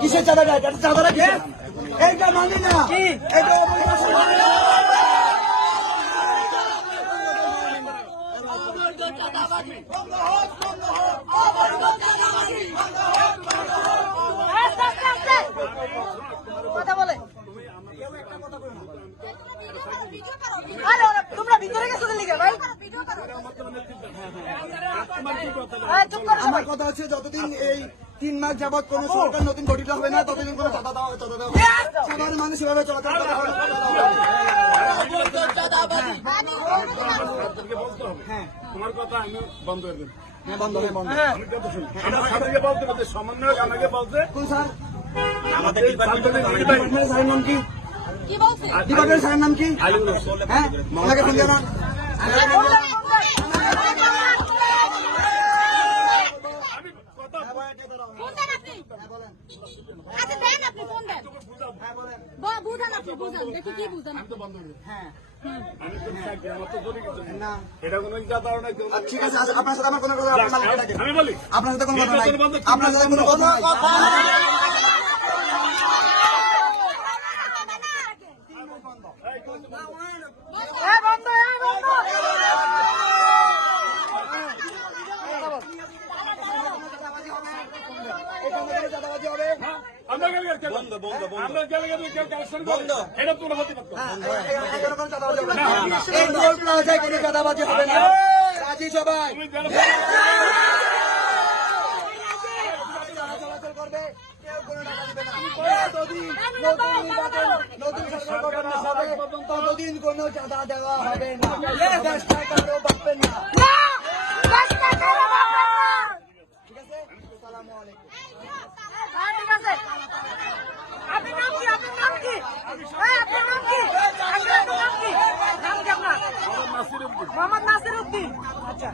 কিসের চাঁদাটা? এটা চাঁদাটা কিসের? এইটা মানি না, এটা কথা বলে তোমরা ভিতরে গেছো লিখে ভাই। আমার কথা হচ্ছে যতদিন এই 3 মাস যাবৎ কোন সরকার নতুন গঠিত হবে না ততদিন কোন চাঁদা দেওয়া সাধারণ মানুষ এভাবে চলাচল করা হবে। হ্যাঁ তোমার কথা আমি বন্ধ করে দেব। হ্যাঁ বন্ধ, হ্যাঁ বন্ধ। আমি কথা শুনি আমাকে বলতে বলতে সমন্বয় আমাকে বলতে কোন স্যার? আমাদের ডিপার্টমেন্টের স্যারের নাম কি? কি বলছে? ডিপার্টমেন্টের স্যারের নাম কি? হ্যাঁ ওনাকে ফোন দিও না। আচ্ছা দেন আপনি ফোন দেন। বুঝান আপনি বুঝান দেখি কি বুঝান। হ্যাঁ আমি তো চাকরি আমার তো জরুরি কিছু না এটা কোনো কথা না। ঠিক আছে, আপনার সাথে আমার কোনো কথা নাই। আমি বলি আপনার সাথে কোনো কথা নাই, আপনার সাথে কোনো কথা নাই। এই টোল প্লাজায় কোনো চাঁদাবাজি হবে না। রাজি সবাই? চলাচল করবে, কেউ কোনো টাকা দিবে না। যতদিন নতুন সরকার গঠন না হবে ততদিন কোনো চাঁদা দেওয়া হবে না। দেশটা কারো পাবেন না। ঠিক আছে, আসসালামু আলাইকুম। ঠিক আছে আপনার নাম কি? আপনার নাম কি? আপনার নাম কি? আপনার নাম কি? নাম কি আপনার? মোহাম্মদ নাসির উদ্দিন। আচ্ছা